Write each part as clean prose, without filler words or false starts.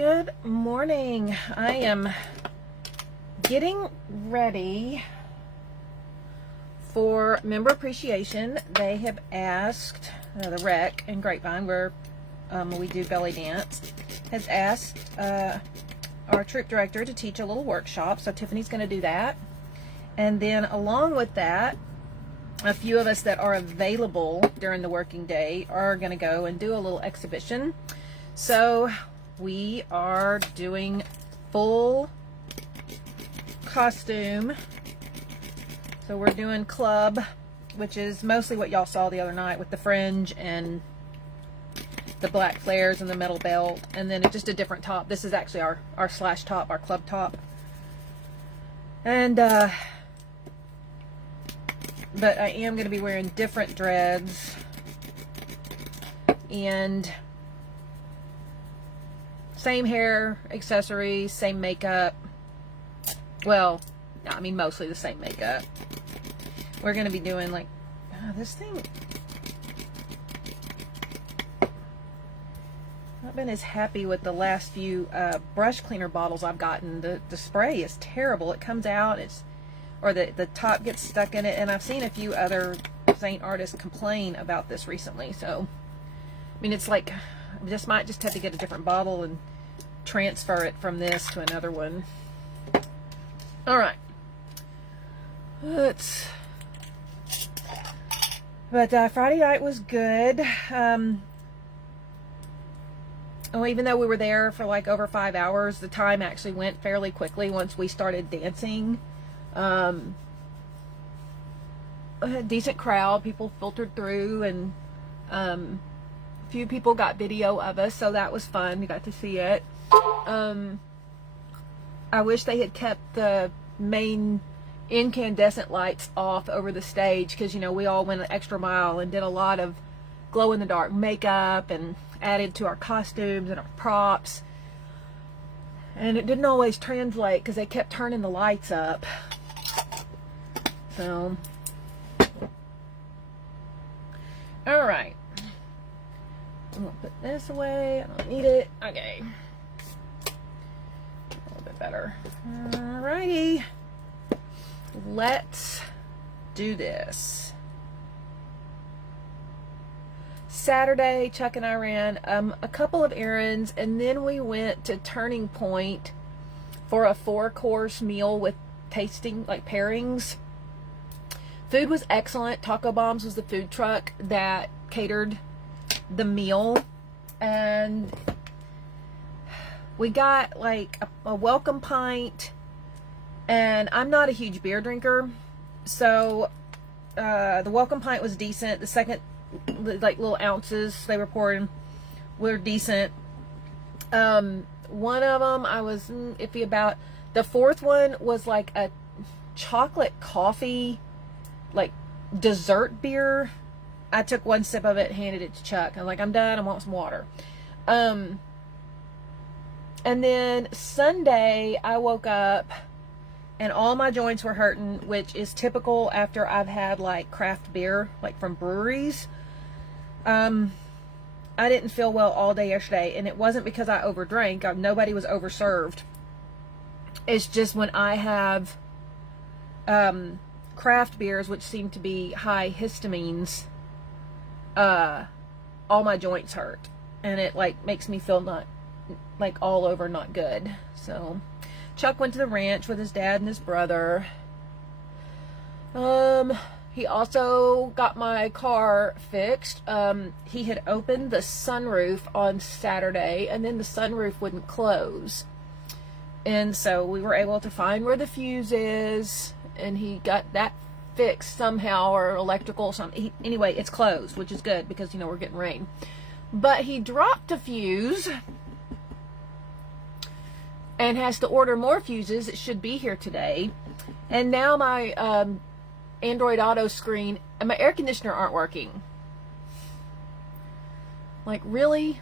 Good morning. I am getting ready for member appreciation. They have asked the Rec and Grapevine, where we do belly dance, has asked our troop director to teach a little workshop. So Tiffany's going to do that. And then along with that, a few of us that are available during the working day are going to go and do a little exhibition. So we are doing full costume. So we're doing club, which is mostly what y'all saw the other night with the fringe and the black flares and the metal belt, and then it's just a different top. This is actually our slash top, our club top. And but I am going to be wearing different dreads and same hair, accessories, same makeup. Well, I mean mostly the same makeup. We're going to be doing like this thing. I've been as happy with the last few brush cleaner bottles I've gotten. The spray is terrible. It comes out, or the top gets stuck in it, and I've seen a few other Saint artists complain about this recently. So, I mean, it's like I might just have to get a different bottle and transfer it from this to another one. All right. But Friday night was good. Even though we were there for like over 5 hours, the time actually went fairly quickly once we started dancing. A decent crowd, people filtered through, and a few people got video of us, so that was fun. We got to see it. I wish they had kept the main incandescent lights off over the stage, because you know we all went an extra mile and did a lot of glow in the dark makeup and added to our costumes and our props, and it didn't always translate because they kept turning the lights up. So all right, I'm gonna put this away. I don't need it. Okay, a little bit better. Alrighty, let's do this. Saturday, Chuck and I ran a couple of errands, and then we went to Turning Point for a 4-course meal with tasting, like pairings. Food was excellent. Taco Bombs was the food truck that catered the meal, and we got like a welcome pint, and I'm not a huge beer drinker, so the welcome pint was decent. The second, like little ounces they were pouring, were decent. One of them I was iffy about. The fourth one was like a chocolate coffee, like dessert beer. I took one sip of it and handed it to Chuck. I'm like, I'm done, I want some water. And then Sunday I woke up and all my joints were hurting, which is typical after I've had like craft beer, like from breweries. I didn't feel well all day yesterday, and it wasn't because I overdrank. Nobody was overserved. It's just when I have craft beers, which seem to be high histamines, all my joints hurt, and it like makes me feel not like all over not good. So Chuck went to the ranch with his dad and his brother. He also got my car fixed. He had opened the sunroof on Saturday, and then the sunroof wouldn't close. And so we were able to find where the fuse is, and he got that fixed somehow, or electrical something. Anyway, it's closed, which is good because, you know, we're getting rain. But he dropped a fuse and has to order more fuses. It should be here today. And now my Android Auto screen and my air conditioner aren't working. Like, really?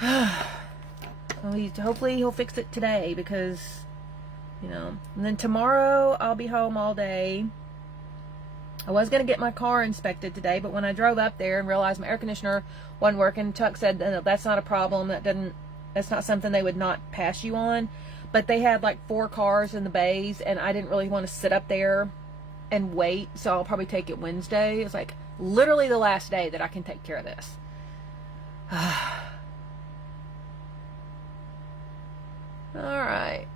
Well, hopefully he'll fix it today, because, you know. And then tomorrow I'll be home all day. I was going to get my car inspected today, but when I drove up there and realized my air conditioner wasn't working, Chuck said, no, that's not a problem. That's not something they would not pass you on. But they had like 4 cars in the bays, and I didn't really want to sit up there and wait, so I'll probably take it Wednesday. It's like literally the last day that I can take care of this. Alright.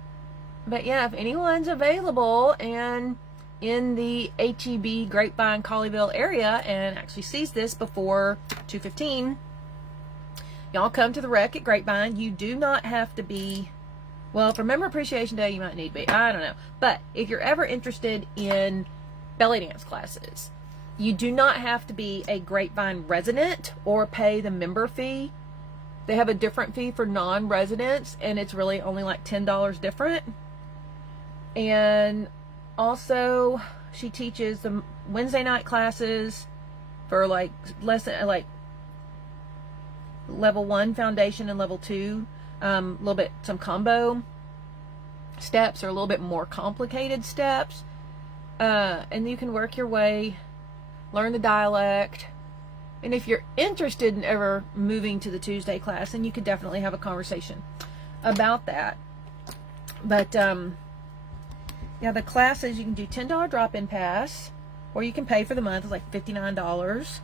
But yeah, if anyone's available and in the HEB Grapevine Colleyville area and actually sees this before 2:15, y'all come to the rec at Grapevine. You do not have to be, well, for Member Appreciation Day you might need to be, I don't know, but if you're ever interested in belly dance classes, you do not have to be a Grapevine resident or pay the member fee. They have a different fee for non-residents, and it's really only like $10 different. And also, she teaches the Wednesday night classes for like like level 1 foundation and level 2. A little bit, some combo steps or a little bit more complicated steps. And you can work your way, learn the dialect. And if you're interested in ever moving to the Tuesday class, then you could definitely have a conversation about that. But, yeah, the classes, you can do $10 drop-in pass, or you can pay for the month. It's like $59.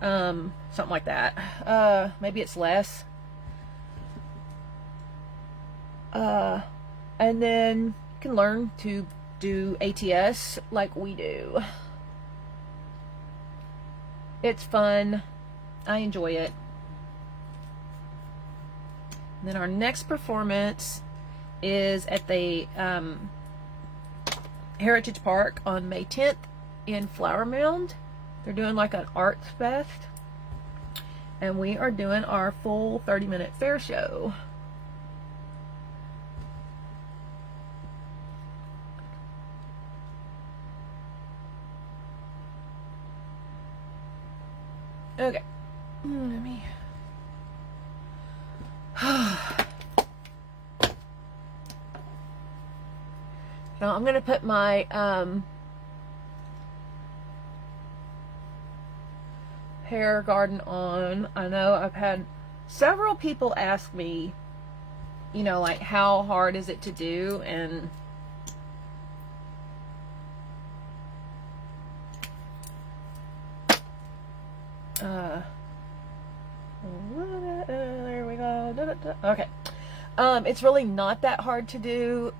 Something like that. Maybe it's less. And then you can learn to do ATS like we do. It's fun. I enjoy it. And then our next performance is at the Heritage Park on May 10th in Flower Mound. They're doing like an arts fest, and we are doing our full 30-minute fair show. Okay, let me now I'm gonna put my hair garden on. I know I've had several people ask me, you know, like, how hard is it to do? And there we go. Okay. It's really not that hard to do.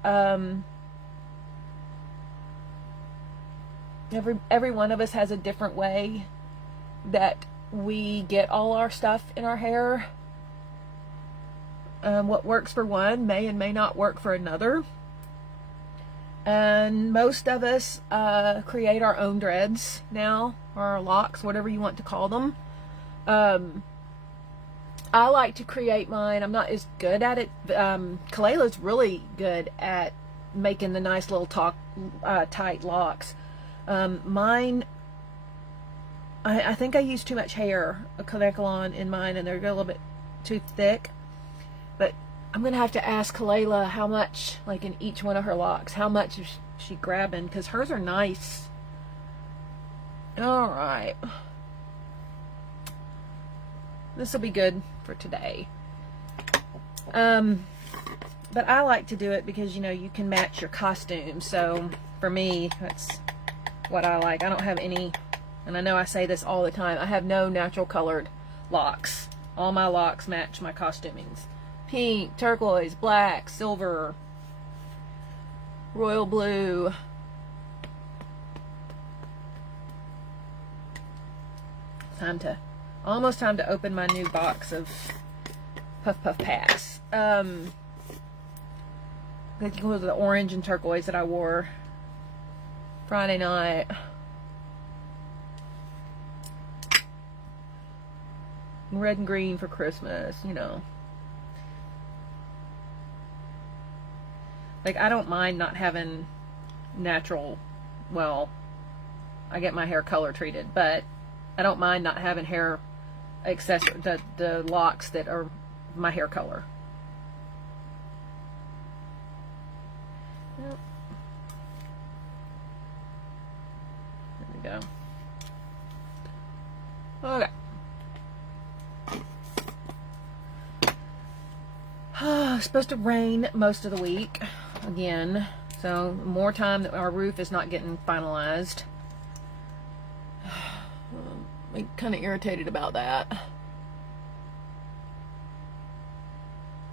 Every one of us has a different way that we get all our stuff in our hair. What works for one may and may not work for another. And most of us create our own dreads now, or our locks, whatever you want to call them. I like to create mine. I'm not as good at it. Kaleila's really good at making the nice little tight locks. Mine, I think I use too much hair, a Kanekalon in mine, and they're a little bit too thick. But I'm going to have to ask Kaleila how much, like in each one of her locks, how much is she grabbing, because hers are nice. Alright. This will be good for today. But I like to do it because, you know, you can match your costume. So for me, that's what I like. I don't have any, and I know I say this all the time, I have no natural colored locks. All my locks match my costumings. Pink, turquoise, black, silver, royal blue. Almost time to open my new box of Puff Puff Pass. That goes the orange and turquoise that I wore Friday night. Red and green for Christmas, you know. Like, I don't mind not having natural, well, I get my hair color treated, but I don't mind not having hair accessory, the locks that are my hair color. Yep. There we go. Okay. It's supposed to rain most of the week again, so more time that our roof is not getting finalized. I'm kind of irritated about that.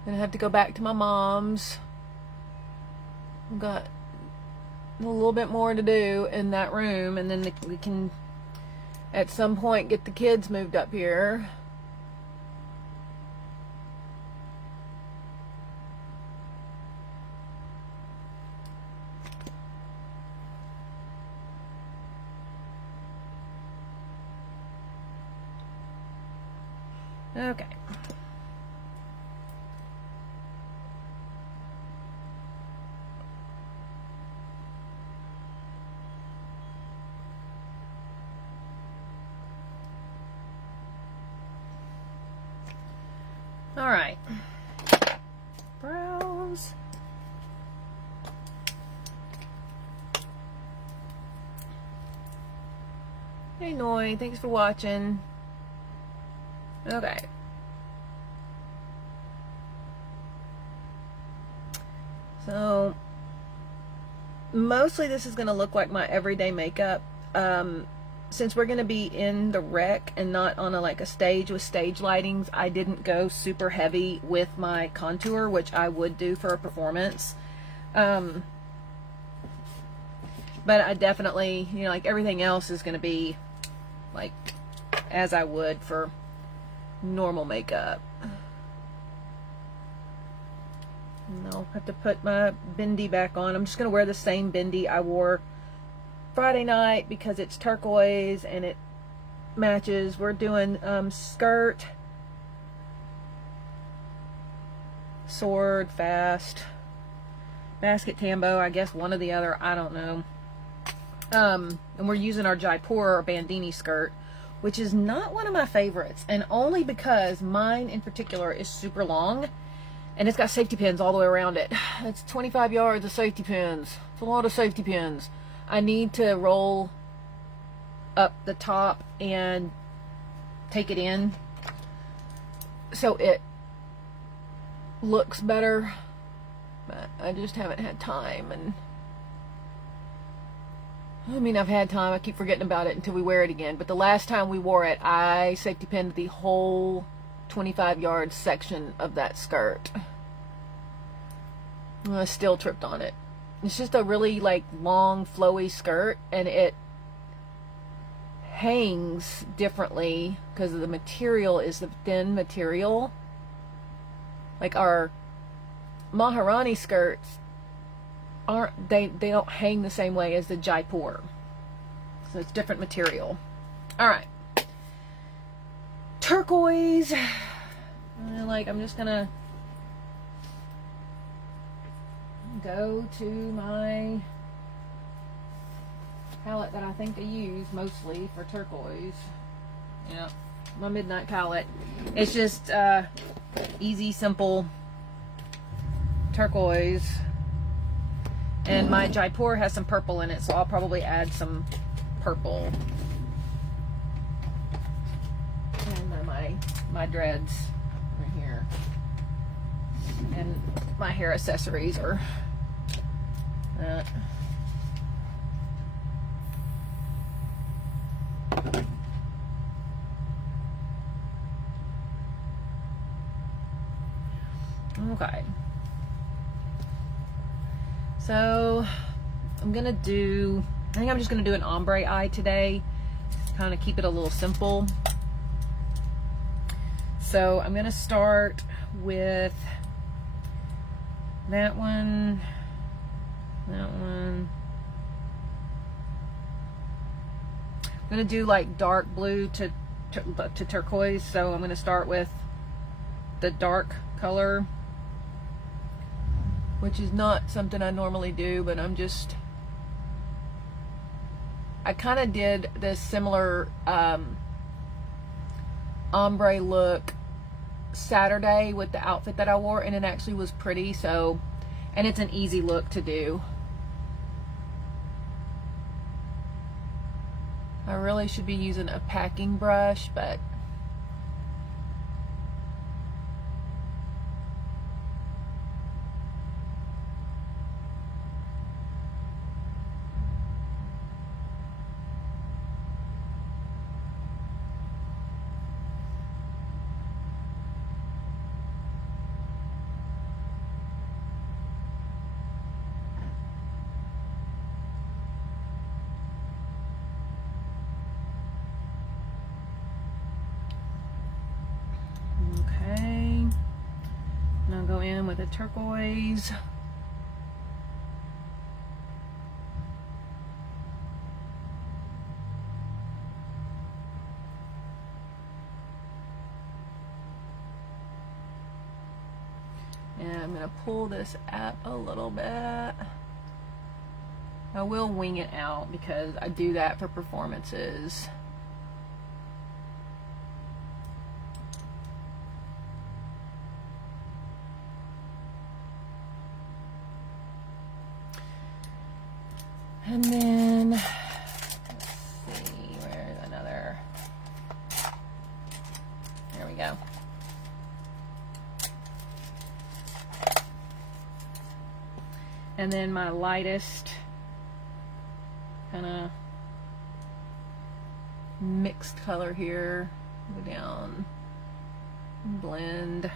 Gonna have to go back to my mom's. I've got a little bit more to do in that room, and then we can at some point get the kids moved up here. Okay. All right. Browse. Hey Noi, thanks for watching. Okay. So mostly this is going to look like my everyday makeup. Since we're going to be in the rec and not on a stage with stage lightings, I didn't go super heavy with my contour, which I would do for a performance. But I definitely, you know, like everything else is going to be like as I would for normal makeup. And I'll have to put my bindi back on. I'm just going to wear the same bindi I wore Friday night because it's turquoise and it matches. We're doing skirt, sword, fast, basket tambo, I guess one or the other, I don't know. And we're using our Jaipur or bandini skirt, which is not one of my favorites, and only because mine in particular is super long and it's got safety pins all the way around it. It's 25 yards of safety pins. It's a lot of safety pins. I need to roll up the top and take it in so it looks better, but I just haven't had time. And I mean, I've had time, I keep forgetting about it until we wear it again, but the last time we wore it, I safety pinned the whole 25-yard section of that skirt. I still tripped on it. It's just a really like long flowy skirt, and it hangs differently because the material is the thin material. Like our Maharani skirts aren't, they don't hang the same way as the Jaipur, so it's different material. All right, turquoise. I'm just gonna go to my palette that I think I use mostly for turquoise. Yeah, my midnight palette. It's just easy, simple turquoise. And my Jaipur has some purple in it, so I'll probably add some purple. And then my dreads right here. And my hair accessories are that. Okay. So I think I'm just gonna do an ombre eye today, kind of keep it a little simple. So I'm gonna start with that one. I'm gonna do like dark blue to turquoise, so I'm gonna start with the dark color, which is not something I normally do, but I kind of did this similar ombre look Saturday with the outfit that I wore, and it actually was pretty, so, and it's an easy look to do. I really should be using a packing brush, but okay. And I'll go in with a turquoise. And I'm going to pull this up a little bit. I will wing it out because I do that for performances. And then, let's see, where's another? There we go. And then my lightest kind of mixed color here, go down, blend.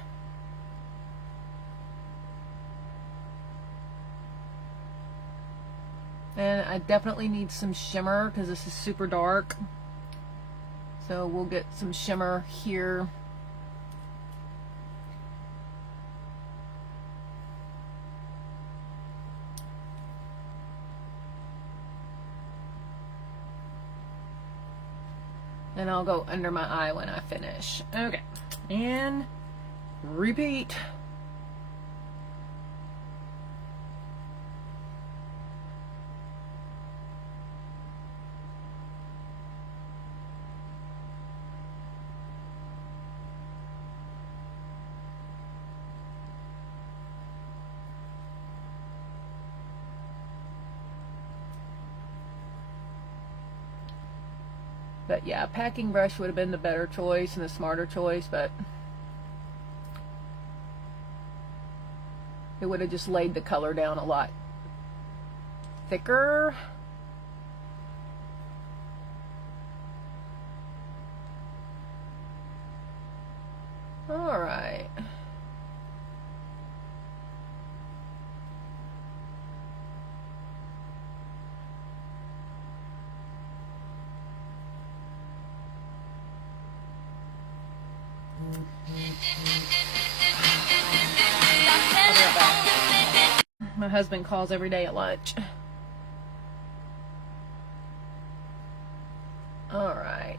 And I definitely need some shimmer because this is super dark. So we'll get some shimmer here. And I'll go under my eye when I finish. Okay, and repeat. But yeah, packing brush would have been the better choice and the smarter choice, but it would have just laid the color down a lot thicker. All right. My husband calls every day at lunch. All right.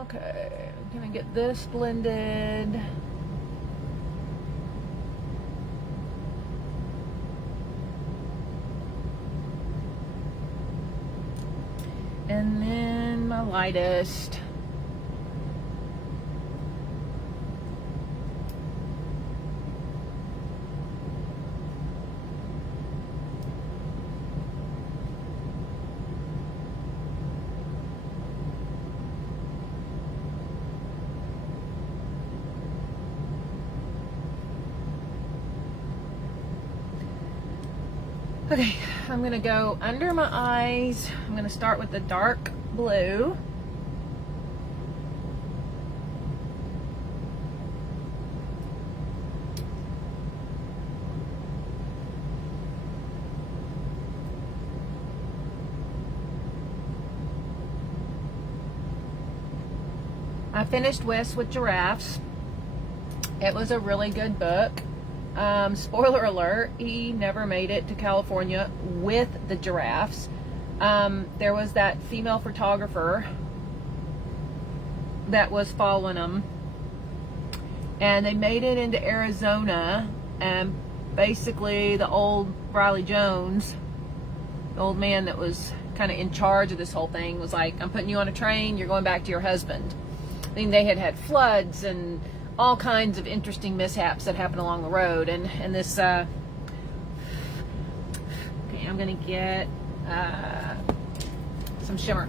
Okay, I'm gonna get this blended. And then my lightest. Okay, I'm gonna go under my eyes. I'm gonna start with the dark blue. I finished West with Giraffes. It was a really good book. Spoiler alert, he never made it to California with the giraffes. There was that female photographer that was following him, and they made it into Arizona, and basically the old Riley Jones, the old man that was kind of in charge of this whole thing, was like, I'm putting you on a train, you're going back to your husband. I mean, they had floods and all kinds of interesting mishaps that happened along the road, and this okay, I'm gonna get some shimmer.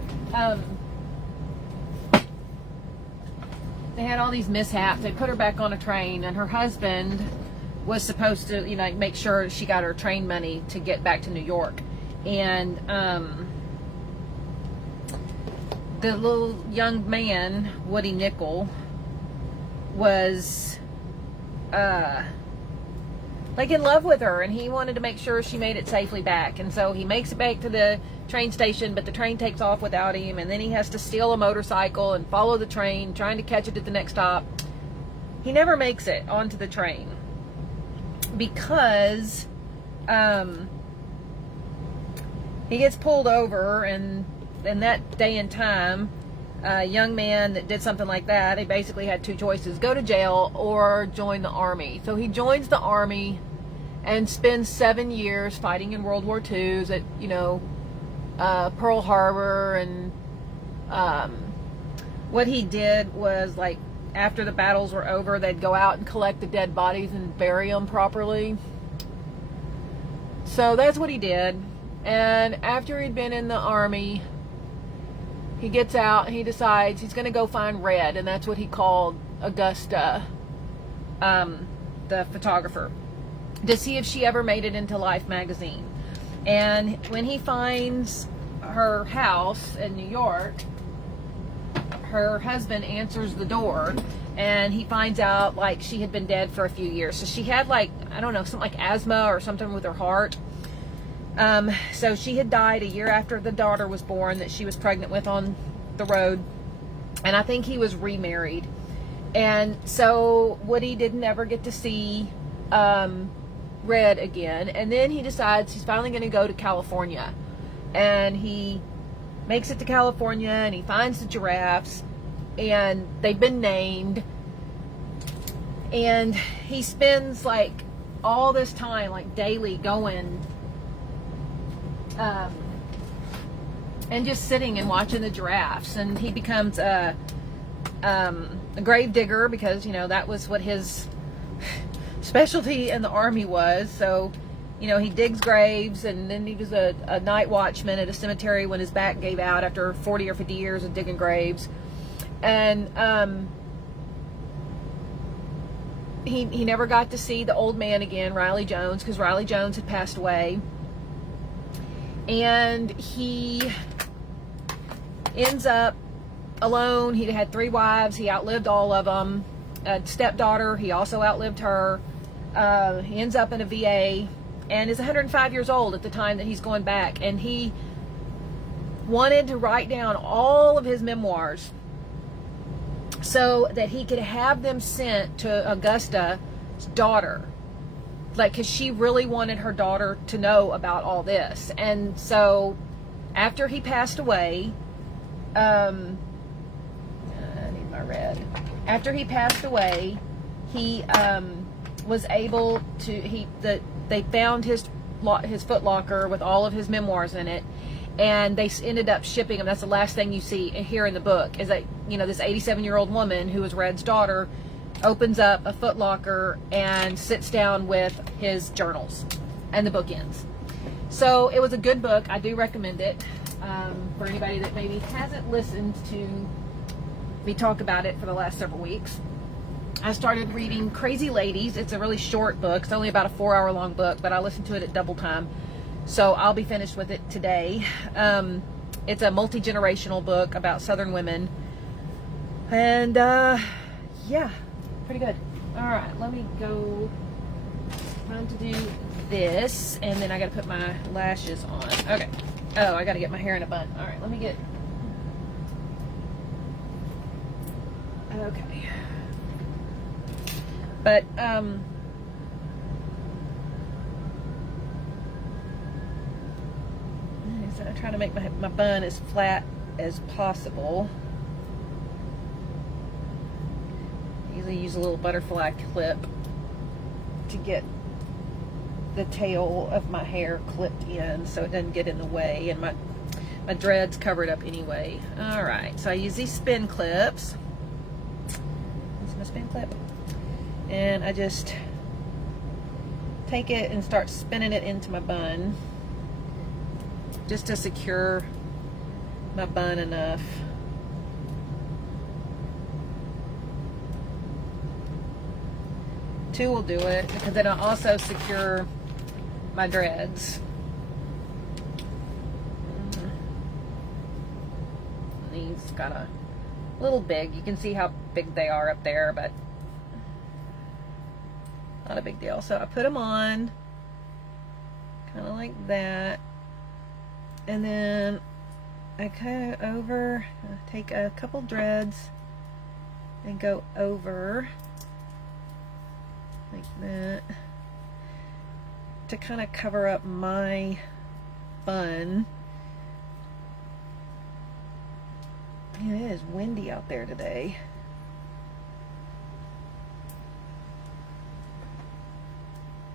They had all these mishaps. They put her back on a train, and her husband was supposed to, you know, make sure she got her train money to get back to New York. And the little young man, Woody Nickel, was like in love with her, and he wanted to make sure she made it safely back. And so he makes it back to the train station, but the train takes off without him, and then he has to steal a motorcycle and follow the train, trying to catch it at the next stop. He never makes it onto the train because he gets pulled over, and in that day and time, a young man that did something like that, he basically had two choices: go to jail or join the army. So he joins the army and spends 7 years fighting in World War II's at, you know, Pearl Harbor. And what he did was, like, after the battles were over, they'd go out and collect the dead bodies and bury them properly. So that's what he did. And after he'd been in the army, he gets out and he decides he's going to go find Red, and that's what he called Augusta, the photographer, to see if she ever made it into Life magazine. And when he finds her house in New York, her husband answers the door, and he finds out, like, she had been dead for a few years. So she had, like, I don't know, something like asthma or something with her heart. So she had died a year after the daughter was born that she was pregnant with on the road. And I think he was remarried. And so Woody didn't ever get to see Red again. And then he decides he's finally going to go to California. And he makes it to California, and he finds the giraffes, and they've been named. And he spends, like, all this time, like, daily going and just sitting and watching the giraffes. And he becomes a grave digger, because, you know, that was what his specialty in the army was. So, you know, he digs graves, and then he was a night watchman at a cemetery when his back gave out after 40 or 50 years of digging graves. And he never got to see the old man again, Riley Jones, because Riley Jones had passed away. And he ends up alone. He had 3 wives. He outlived all of them. A stepdaughter, he also outlived her. He ends up in a VA and is 105 years old at the time that he's going back. And he wanted to write down all of his memoirs so that he could have them sent to Augusta's daughter. Like, because she really wanted her daughter to know about all this. And so after he passed away, I need my red. After he passed away, he was able to, they found his Foot Locker with all of his memoirs in it, and they ended up shipping them. That's the last thing you see here in the book, is that, you know, this 87-year-old woman who was Red's daughter opens up a Foot Locker and sits down with his journals, and the book ends. So it was a good book. I do recommend it for anybody that maybe hasn't listened to me talk about it for the last several weeks. I started reading Crazy Ladies. It's a really short book. It's only about a 4-hour long book, but I listened to it at double time. So I'll be finished with it today. It's a multi-generational book about Southern women. And yeah, pretty good. All right, let me go. Time to do this, and then I got to put my lashes on. Okay. Oh, I got to get my hair in a bun. All right, let me get. Okay. But so I try to make my bun as flat as possible. Usually use a little butterfly clip to get the tail of my hair clipped in so it doesn't get in the way, and my dreads covered up anyway. All right, so I use these spin clips. This is my spin clip, and I just take it and start spinning it into my bun. just to secure my bun enough. Two will do it, because then I'll also secure my dreads. These got a little big. You can see how big they are up there, but not a big deal. So I put them on kind of like that, and then I kind of take a couple dreads and go over like that to kind of cover up my bun. Yeah, it is windy out there today.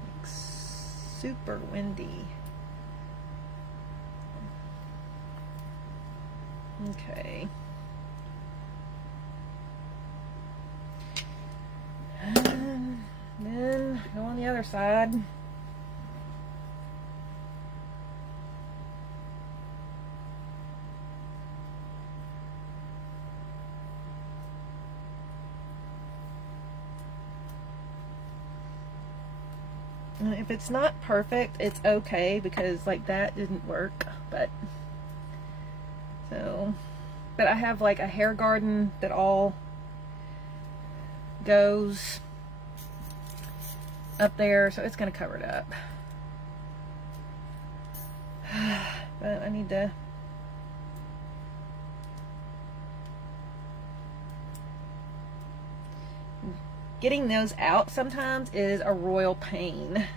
Like super windy. Okay. And then go on the other side. And if it's not perfect, it's okay, because like that didn't work, but I have like a hair garden that all goes up there, so it's gonna cover it up. But I need to getting those out sometimes is a royal pain.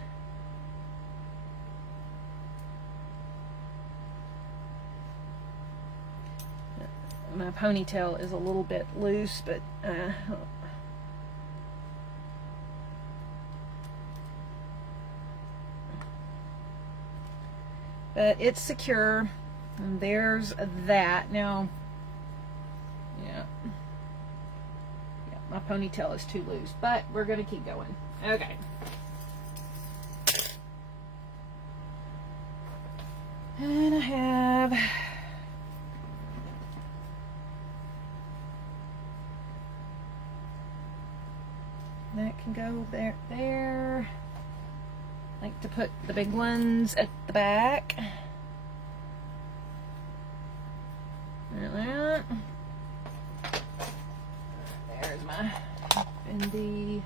My ponytail is a little bit loose, but it's secure. And there's that. Now, yeah, my ponytail is too loose, but we're gonna keep going. Okay. And I have that can go there. I like to put the big ones at the back. Like that. There's my bendy.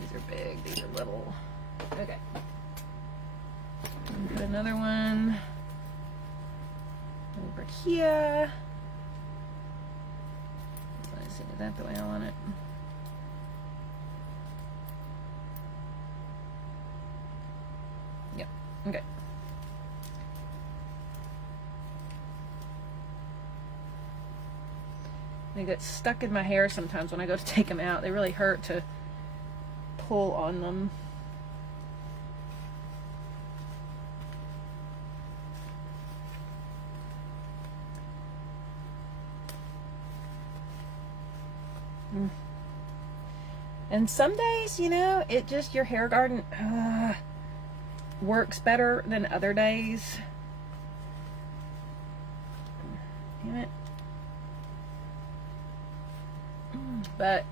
These are big, these are little. Okay. And put another one over here. Let's see, is that the way I want it? Yep. Okay. They get stuck in my hair sometimes when I go to take them out. They really hurt to pull on them. And some days, you know, it just, your hair garden works better than other days. Damn it. But,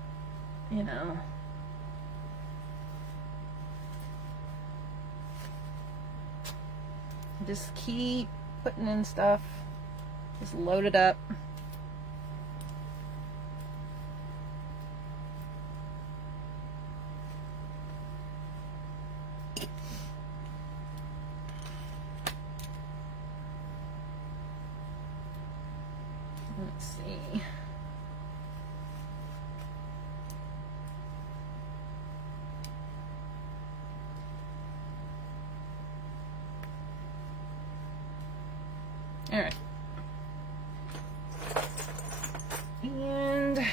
you know, just keep putting in stuff. Just load it up. Let's see. All right. And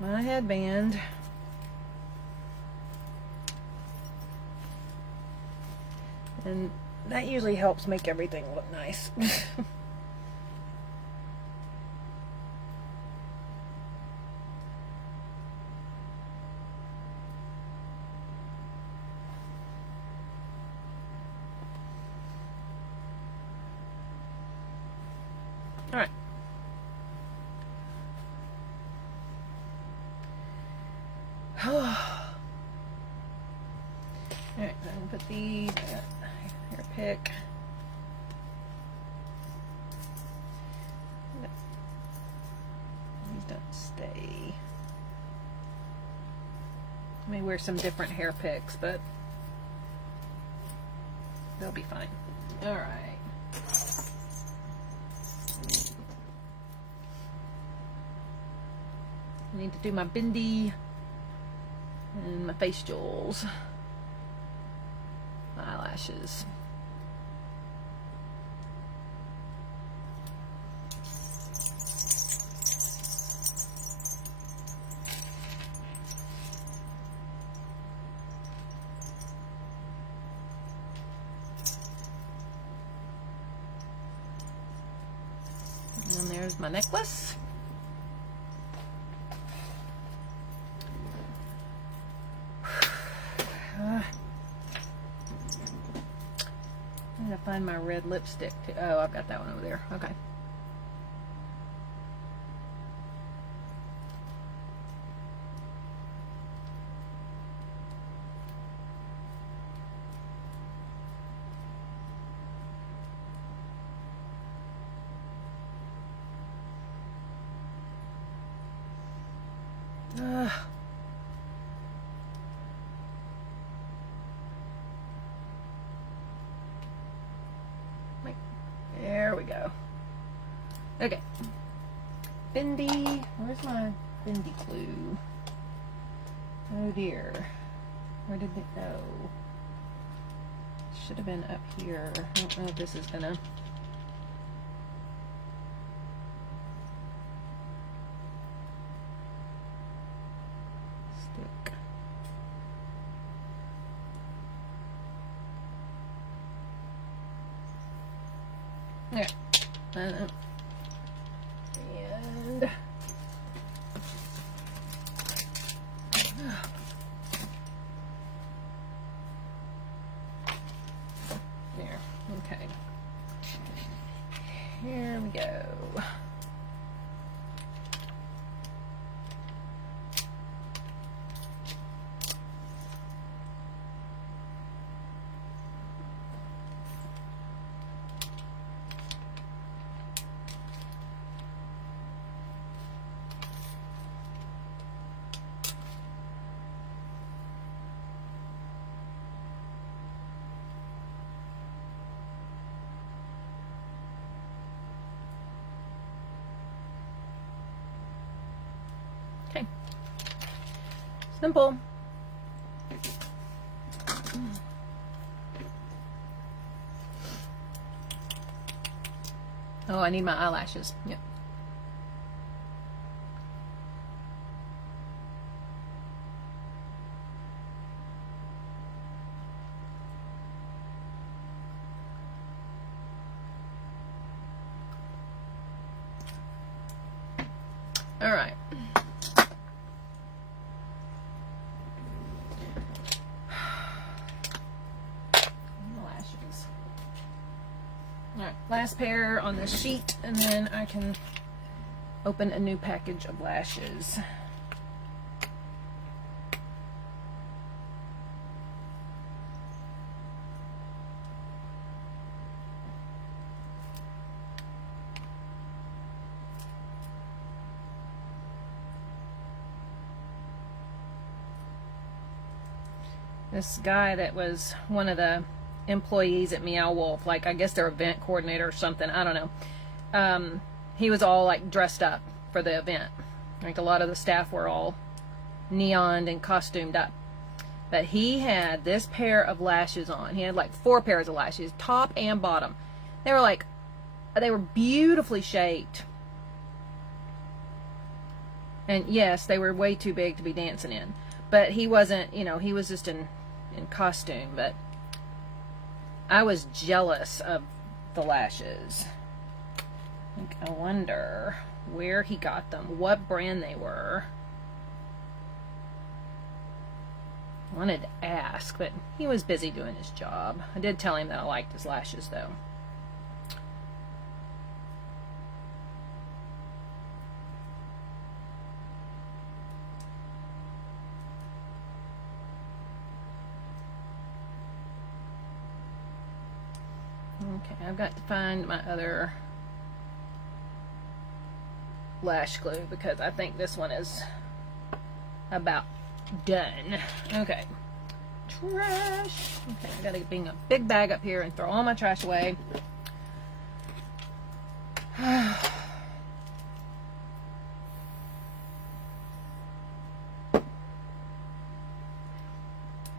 my headband. And that usually helps make everything look nice. Alright, then put these, hair pick. These don't stay. I may wear some different hair picks, but they'll be fine. Alright. I need to do my bindi and my face jewels. My eyelashes. And there's my necklace. I'm gonna find my red lipstick too. Oh, I've got that one over there. Okay. There we go. Okay. Bindi. Where's my bindi clue? Oh dear. Where did it go? Should have been up here. I don't know if this is gonna... stick. There. And there. Okay. Here we go. Okay. Simple. Oh, I need my eyelashes. Yep. All right. Lashes. All right, last pair on this sheet, and then I can open a new package of lashes. This guy that was one of the employees at Meow Wolf, like I guess their event coordinator or something, I don't know. He was all like dressed up for the event. Like a lot of the staff were all neoned and costumed up. But he had this pair of lashes on. He had like 4 pairs of lashes, top and bottom. They were beautifully shaped. And yes, they were way too big to be dancing in. But he wasn't, you know, he was just in costume. But I was jealous of the lashes. Like, I wonder where he got them, what brand they were. I wanted to ask, but he was busy doing his job. I did tell him that I liked his lashes, though. Okay, I've got to find my other lash glue because I think this one is about done. Okay. Trash. Okay, I gotta bring a big bag up here and throw all my trash away.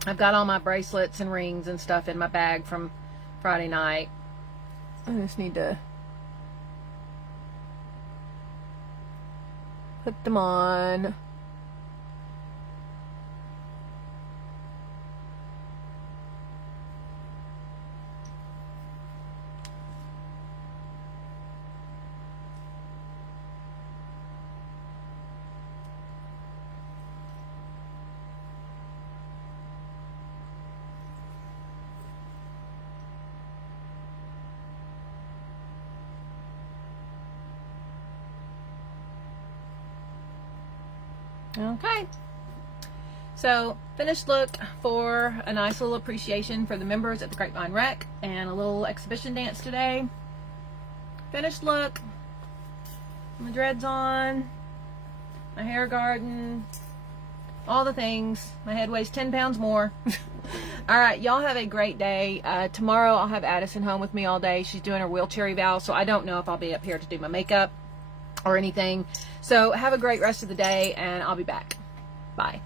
I've got all my bracelets and rings and stuff in my bag from Friday night. I just need to put them on. Okay, so finished look for a nice little appreciation for the members at the Grapevine Rec and a little exhibition dance today. Finished look, my dreads on, my hair garden, all the things. My head weighs 10 pounds more. All right, y'all have a great day. Tomorrow I'll have Addison home with me all day. She's doing her wheelchair eval, so I don't know if I'll be up here to do my makeup or anything. So have a great rest of the day, and I'll be back. Bye.